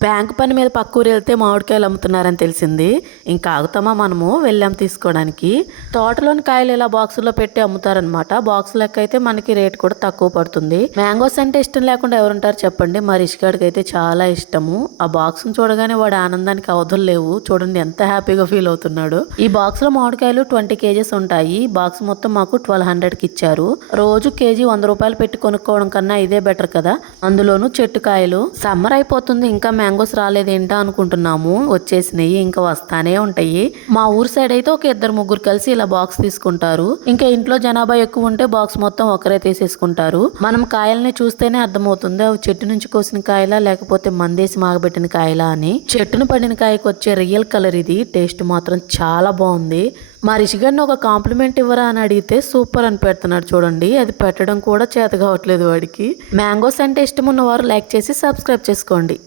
Bank పని మీద పక్క ఊరు వెళ్తే మామిడికాయలు అమ్ముతున్నారని తెలిసింది. ఇంకా ఆగుతామా మనము, వెళ్ళాం తీసుకోవడానికి. తోటలోని కాయలు ఇలా బాక్సుల్లో పెట్టి అమ్ముతారనమాట. బాక్స్ లెక్క అయితే మనకి రేట్ కూడా తక్కువ పడుతుంది. మ్యాంగోస్ అంటే ఇష్టం లేకుండా ఎవరుంటారు చెప్పండి. మా రిషిగాడికి అయితే చాలా ఇష్టము. ఆ బాక్స్ ను చూడగానే వాడి ఆనందానికి అవధులు లేవు. చూడండి ఎంత హ్యాపీగా ఫీల్ అవుతున్నాడు. ఈ బాక్స్ లో మామిడికాయలు 20 కేజెస్ ఉంటాయి. బాక్స్ మొత్తం మాకు 1200కి ఇచ్చారు. రోజు కేజీ 100 రూపాయలు పెట్టి కొనుక్కోవడం కన్నా ఇదే బెటర్ కదా. అందులోనూ చెట్టు కాయలు. సమ్మర్ అయిపోతుంది, ఇంకా మ్యాంగోస్ రాలేదేంటా అనుకుంటున్నాము. వచ్చేసినాయి, ఇంకా వస్తానే ఉంటాయి. మా ఊరు సైడ్ అయితే ఒక 2-3 కలిసి ఇలా బాక్స్ తీసుకుంటారు. ఇంకా ఇంట్లో జనాభా ఎక్కువ ఉంటే బాక్స్ మొత్తం ఒకరే తీసేసుకుంటారు. మనం కాయల్ని చూస్తేనే అర్థమవుతుంది అవి చెట్టు నుంచి కోసిన కాయలా లేకపోతే మందేసి మాగబెట్టిన కాయలా అని. చెట్టును పడిన కాయకు వచ్చే రియల్ కలర్ ఇది. టేస్ట్ మాత్రం చాలా బాగుంది. మా రిషిగారిని ఒక కాంప్లిమెంట్ ఇవ్వరా అని అడిగితే సూపర్ అని పెడుతున్నాడు చూడండి. అది పెట్టడం కూడా చేత కావట్లేదు వాడికి. మ్యాంగోస్ అంటే ఇష్టం ఉన్నవారు లైక్ చేసి సబ్స్క్రైబ్ చేసుకోండి.